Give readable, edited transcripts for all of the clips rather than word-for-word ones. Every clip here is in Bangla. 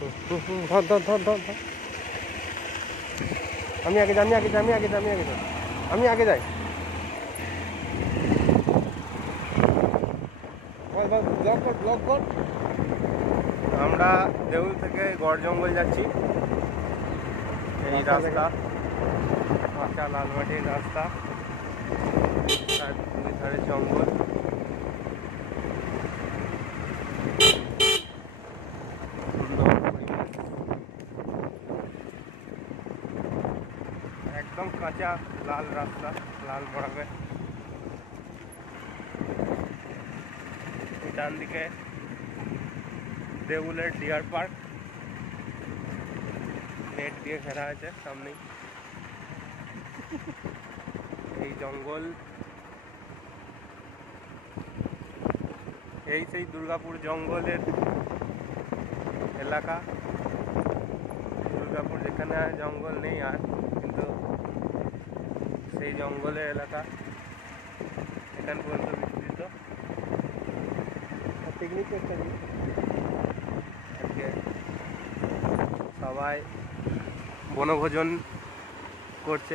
ধর ধর ধর ধর ধর। আমি আগে যাই, আমি আগে যাই, আমি আগে যাই, আমি আগে যাই, আমি আগে যাই। আমরা দেউল থেকে গড় জঙ্গল যাচ্ছি। এই রাস্তা কাঁচা লাল মাটির রাস্তা, আর দুই ধারে জঙ্গল। একদম কাঁচা লাল রাস্তা, লাল বরাবে। ডান দিকে দেউলের ডিয়ার পার্ক, নেট দিয়ে ঘেরা আছে সামনেই। এই জঙ্গল, এই সেই দুর্গাপুর জঙ্গলের এলাকা। দুর্গাপুর যেখানে জঙ্গল নেই আর, কিন্তু সেই জঙ্গলের এলাকা এখান পর্যন্ত বিস্তৃত। পিকনিক করতে আজকে সবাই বনভোজন করছে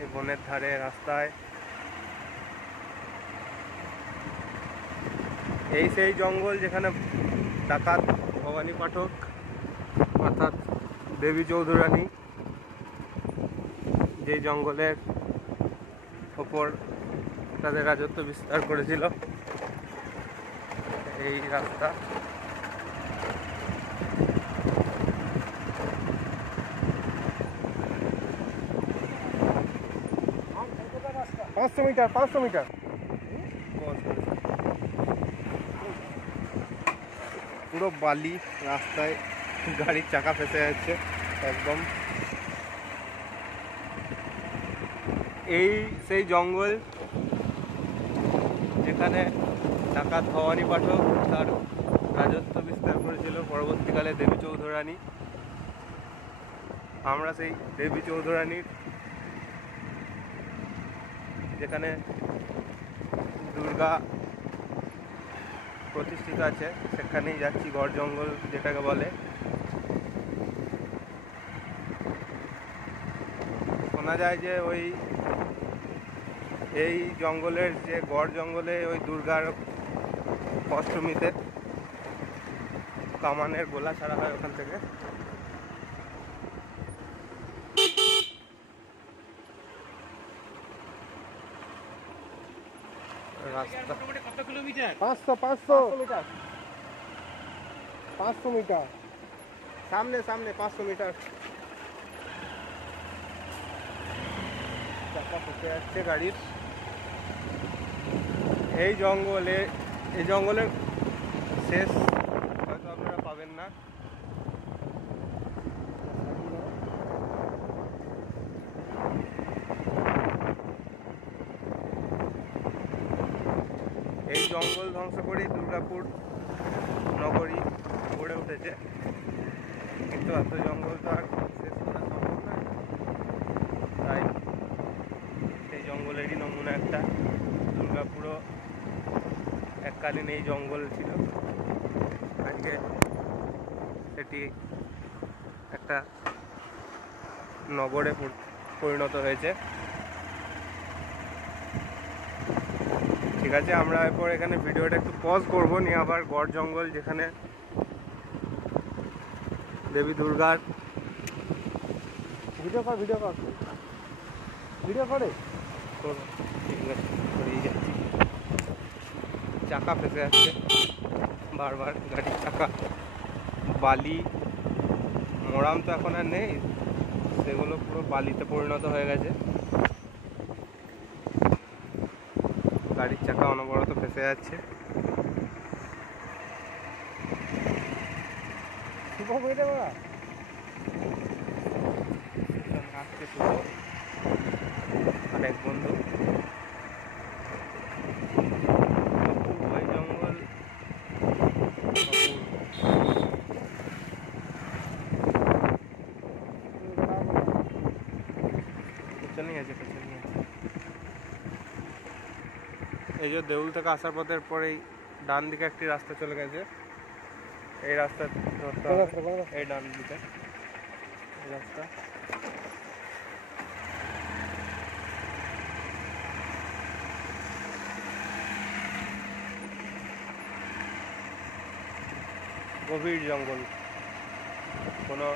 এই বনের ধারে রাস্তায়। এই সেই জঙ্গল যেখানে ডাকাত ভবানী পাঠক অর্থাৎ দেবী চৌধুরানী যেই জঙ্গলের ওপর তাদের রাজত্ব বিস্তার করেছিল। এই রাস্তা পাঁচশো মিটার, 500 মিটার। পুরো বালি রাস্তায়, গাড়ির চাকা ফেসে যাচ্ছে একদম। এই সেই জঙ্গল যেখানে ডাকাত ভবানী পাঠক তার রাজত্ব বিস্তার করেছিল পরবর্তীকালে দেবী চৌধুরানী। আমরা সেই দেবী চৌধুরানীর, যেখানে দুর্গা প্রতিষ্ঠিত আছে, সেখানেই যাচ্ছি। গড় জঙ্গল যেটাকে বলে, শোনা যায় যে ওই এই জঙ্গলের যে গড় জঙ্গলে ওই দুর্গার অষ্টমীতে কামানের গোলা ছাড়া হয় ওখান থেকে। রাস্তা 500 মিটার, 500 মিটার সামনে সামনে 500 মিটার। চাকা ফুটে যাচ্ছে গাড়ির। এই জঙ্গলে, এই জঙ্গলের শেষ হয়তো আপনারা পাবেন না। এই জঙ্গল ধ্বংস করেই দুর্গাপুর নগরী গড়ে উঠেছে, কিন্তু এত জঙ্গল তো আর শেষ করা সম্ভব নয়। তাই এই জঙ্গলেরই নমুনা একটা। দুর্গাপুরও এককালীন এই জঙ্গল ছিল, আজকে এটি একটা নগরে পরিণত হয়েছে। ঠিক আছে, আমরা এরপর এখানে ভিডিওটা একটু পজ করবো, নিয়ে আবার গড় জঙ্গল যেখানে দেবী দুর্গার ভিডিও কর, ভিডিও কর, ভিডিও করে। ঠিক আছে, করেই যাচ্ছি। চাকা ফেসে যাচ্ছে বারবার গাড়ির চাকা। বালি মোরাম তো এখন আর নেই, সেগুলো পুরো বালিতে পরিণত হয়ে গেছে। গাড়ির চাকা অনবরত ফেসে যাচ্ছে। অনেক বন্ধু জঙ্গল পেছনেই আছে, পেছনেই আছে। এই যে দেউল থেকে আসার পথের পরেই ডান দিকে একটি রাস্তা চলে গেছে, এই রাস্তা ধরতে হবে, এই ডান দিকে এই রাস্তা। গভীর জঙ্গল, কোনো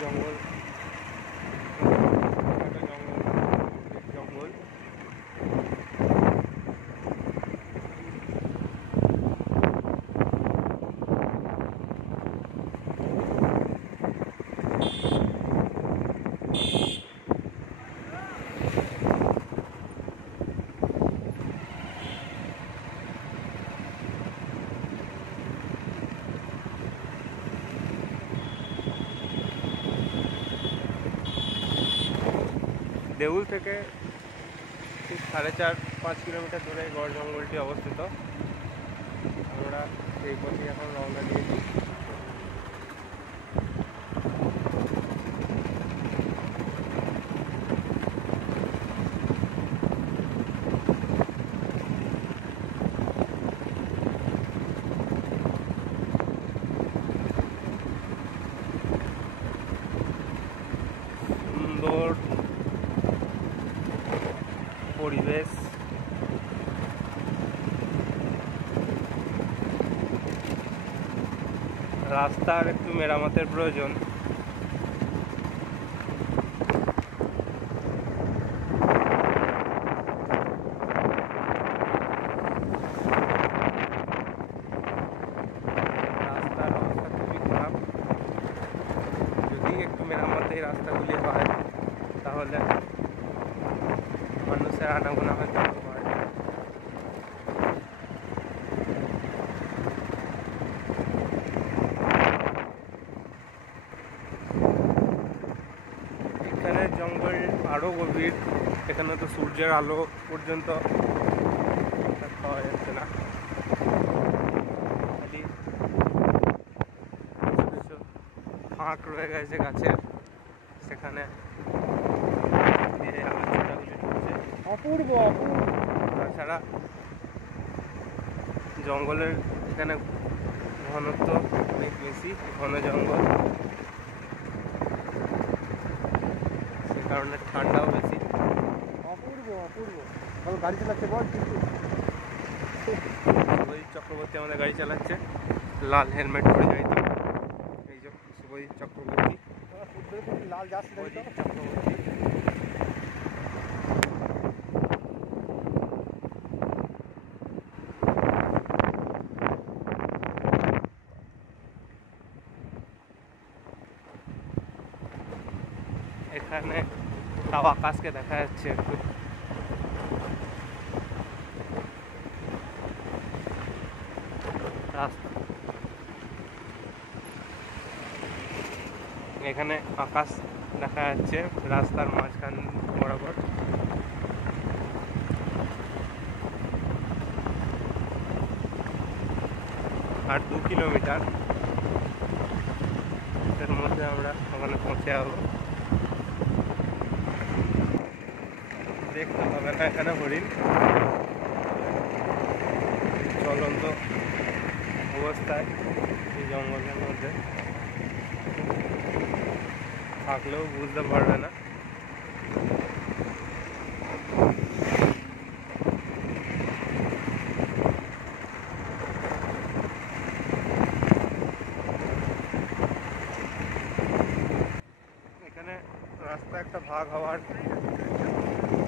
জঙ্গল জঙ্গল দেউল থেকে ঠিক 4.5-5 কিলোমিটার দূরে গড় জঙ্গলটি অবস্থিত। আমরা এই পথে এখন রওনা দিয়েছি। সুন্দর পরিবেশ, রাস্তার একটু মেরামতের প্রয়োজন। রাস্তার অবস্থা খুবই খারাপ, যদি একটু মেরামত এই রাস্তাগুলি হয় তাহলে মানুষের আনাগোনা হয়তো পারে। এখানে জঙ্গল আরও গভীর, এখানে তো সূর্যের আলো পর্যন্ত পাওয়া যাচ্ছে না, খালি কিছু কিছু ফাঁক রয়ে গেছে গাছের, সেখানে অপূর্ব অপূর্ব। তাছাড়া জঙ্গলের এখানে ঘনত্ব অনেক বেশি, ঘন জঙ্গল, সে কারণে ঠান্ডাও বেশি। অপূর্ব অপূর্ব। গাড়ি চালাচ্ছে বল, কিন্তু শুভজিৎ চক্রবর্তী আমাদের গাড়ি চালাচ্ছে, লাল হেলমেট পরে যাই তো, এই যে শুভজিৎ চক্রবর্তী, লাল শুভজিৎ চক্রবর্তী। এখানে তাও আকাশকে দেখা যাচ্ছে একটু। রাস্তা, এখানে আকাশ দেখা যাচ্ছে রাস্তার মাঝখান বরাবর। আর 2 কিলোমিটার এর মধ্যে আমরা ওখানে পৌঁছে যাবো। দেখতে হবে না এখানে হরিণ চলন্ত অবস্থায় এই জঙ্গলের মধ্যে থাকলেও বুঝতে পারবে না। এখানে রাস্তা একটা ভাগ হওয়ার,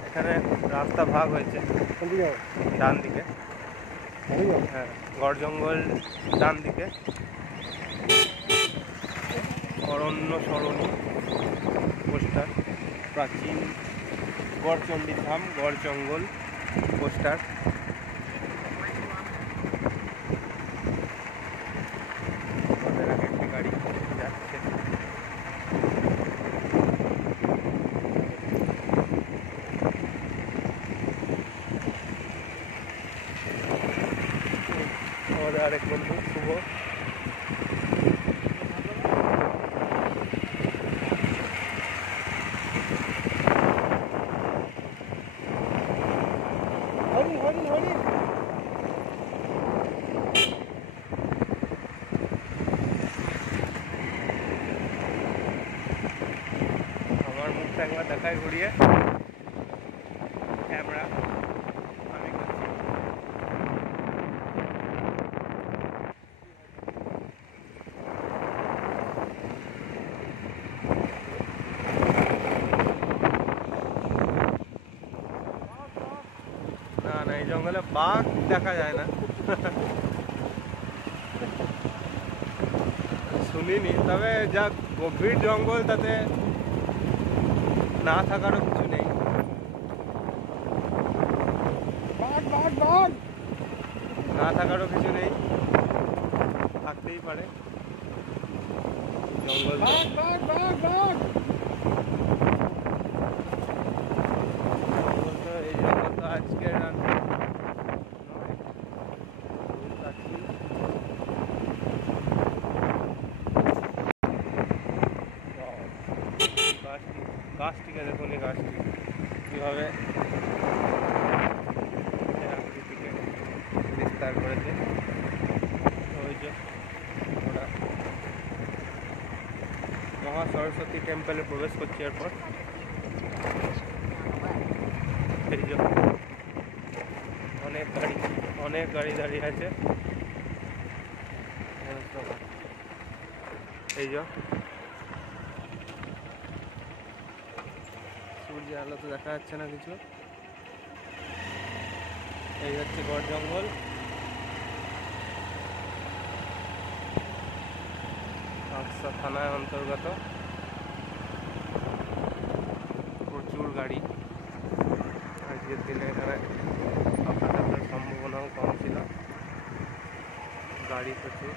এখানে রাস্তা ভাগ হয়েছে ডান দিকে, হ্যাঁ গড় জঙ্গল ডান দিকে, অরণ্য সরণি পোস্টার, প্রাচীন গড়চণ্ডী ধাম গড় জঙ্গল পোস্টার। আমাদের আগে একটি গাড়ি যাচ্ছে। আমাদের আরেক বন্ধু শুভ, একবার দেখায় ঘুরিয়ে ক্যামেরা আমি না না এই জঙ্গলে বাঘ দেখা যায় না শুনিনি, তবে যা গভীর জঙ্গল তাতে না থাকারও কিছু নেই। না থাকারও কিছু নেই, থাকতেই পারে জঙ্গল। এই জঙ্গল তো আজকের গাছটিকে দেখুন, এই গাছটি কীভাবে আকৃতিকে বিস্তার করেছে। ওই যে ওরা মহা সরস্বতী টেম্পলে প্রবেশ করছে। এরপর এই যে অনেক গাড়ি দাঁড়িয়ে আছে। এই যে সূর্যের আলো তো দেখা যাচ্ছে না কিছু। এই হচ্ছে গড় জঙ্গল। আকসা থানার অন্তর্গত। প্রচুর গাড়ি, আজকের দিনে এখানে অপরাধের সম্ভাবনাও কম ছিল। গাড়ি প্রচুর।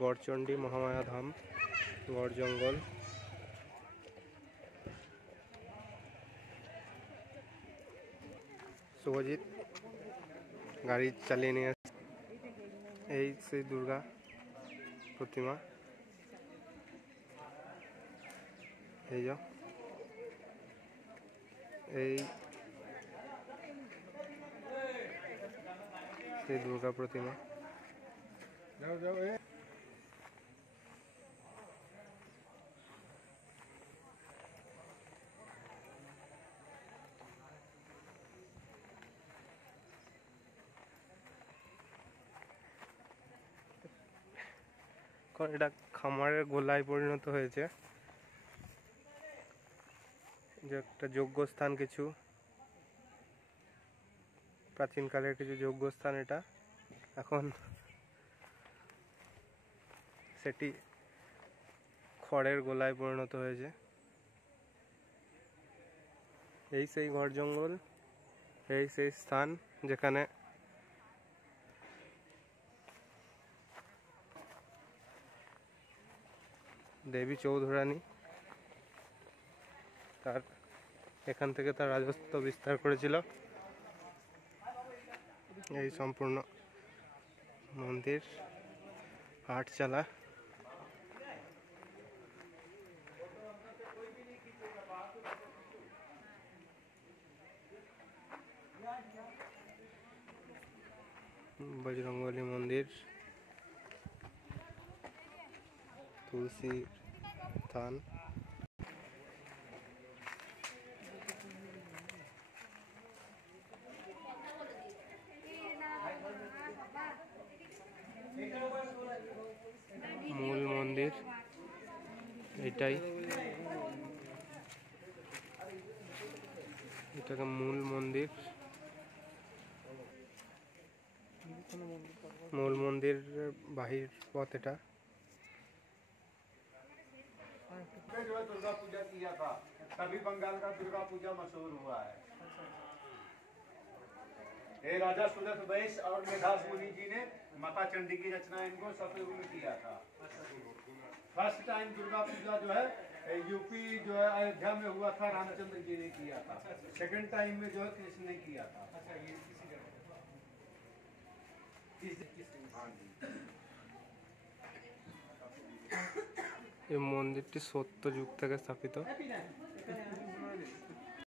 গড়চণ্ডী মহামায়া ধাম, গড় জঙ্গল। শুভজিৎ গাড়ি চালিয়ে নিয়ে আসছে। এই সেই দুর্গা প্রতিমা। এই যে এই সেই দুর্গা প্রতিমা। যাও যাও এটা খামারের গোলায় পরিণত হয়েছে, যে একটা যজ্ঞস্থান, কিছু প্রাচীনকালের কিছু যজ্ঞস্থান। এটা এখন সেটি খড়ের গোলায় পরিণত হয়েছে। এই সেই গড় জঙ্গল, এই সেই স্থান যেখানে দেবী চৌধুরানী এখান থেকে তার রাজত্ব বিস্তার করেছিল। এই সম্পূর্ণ মন্দির আটচালা। বজরঙ্গলী মন্দির, তুলসী থান। মূল মন্দির এটাই, এটাকে মূল মন্দির। মূল মন্দির বাহির পথ এটা। जो है दुर्गा पूजा किया था, तभी बंगाल का दुर्गा पूजा मशहूर हुआ है। ये राजा सुदर्श वैश्य और मेधास मुनि जी ने माता चंडी की रचना इनको सतयुग में किया था। फर्स्ट टाइम दुर्गा पूजा जो है यूपी जो है अयोध्या में हुआ था, रामचंद्र जी ने किया था। सेकंड टाइम में जो है कृष्ण ने किया था। এই মন্দিরটি সত্য যুগ থেকে স্থাপিত।